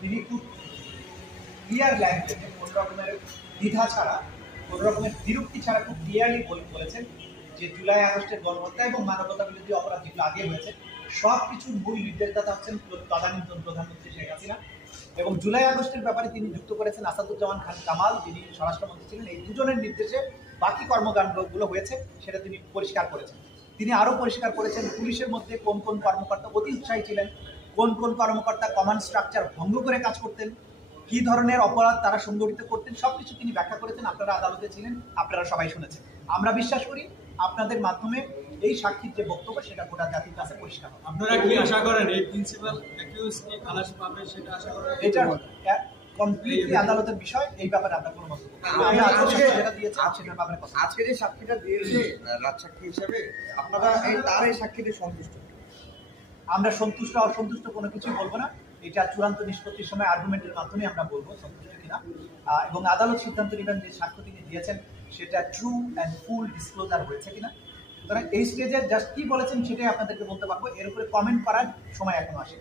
তিনি খুব ক্লিয়ার ল্যাঙ্গুয়েজে কোনো রকমের দ্বিধা ছাড়া, কোনো রকমের বিরক্তি ছাড়া খুব ক্লিয়ারলি বলেছেন যে জুলাই আগস্টের গণহত্যা এবং মানবতা বিরোধী অপরাধ যেগুলো আগে হয়েছে সব কিছুর মূল নির্দেশদাতা হচ্ছেন তদানীন্তন প্রধানমন্ত্রী শেখ হাসিনা। এবং জুলাই আগস্টের ব্যাপারে তিনি যুক্ত করেছেন আসাদুজ্জামান খান কামাল, যিনি স্বরাষ্ট্রমন্ত্রী ছিলেন। এই দুজনের নির্দেশে বাকি কর্মকাণ্ডগুলো হয়েছে সেটা তিনি পরিষ্কার করেছেন। তিনি আরও পরিষ্কার করেছেন পুলিশের মধ্যে কোন কোন কর্মকর্তা অতি উৎসাহী ছিলেন, কোন কোন কর্মকর্তা কমান্ড স্ট্রাকচার ভঙ্গ করে কাজ করতেন, কি ধরনের অপরাধ তারা সংগঠিত করতেন, সবকিছু তিনি ব্যাখ্যা করেছেন। আপনারা আদালতে ছিলেন, আপনারা সবাই শুনেছেন। আমরা বিশ্বাস করি আপনাদের মাধ্যমে এই সাক্ষীর যে বক্তব্য সেটা গোটা জাতির কাছে পরিষ্কার হবে। আপনারা কি আশা করেন এই প্রিন্সিপাল অ্যাকিউজ কি খালাস পাবে সেটা আশা করেন? এটা কমপ্লিটলি আদালতের বিষয়, এই ব্যাপারে আমরা কোনো মন্তব্য আজকে যে সাক্ষীটা দিয়েছে রাজ সাক্ষী হিসেবে আপনারা তার এই সাক্ষীতে সন্তুষ্ট? আমরা সন্তুষ্ট অসন্তুষ্ট কোনো কিছুই বলবো না। এটা চূড়ান্ত নিষ্পত্তির সময় আর্গুমেন্টের মাধ্যমে আমরা বলবো সন্তুষ্ট কিনা, এবং আদালত সিদ্ধান্ত নেবেন যে সাক্ষ্য তিনি দিয়েছেন সেটা ট্রু অ্যান্ড ফুল ডিসক্লোজার হয়েছে কিনা। সুতরাং এই স্টেজে জাস্ট কি বলেছেন সেটাই আপনাদেরকে বলতে পারবো, এর উপরে কমেন্ট করার সময় এখনো আসে।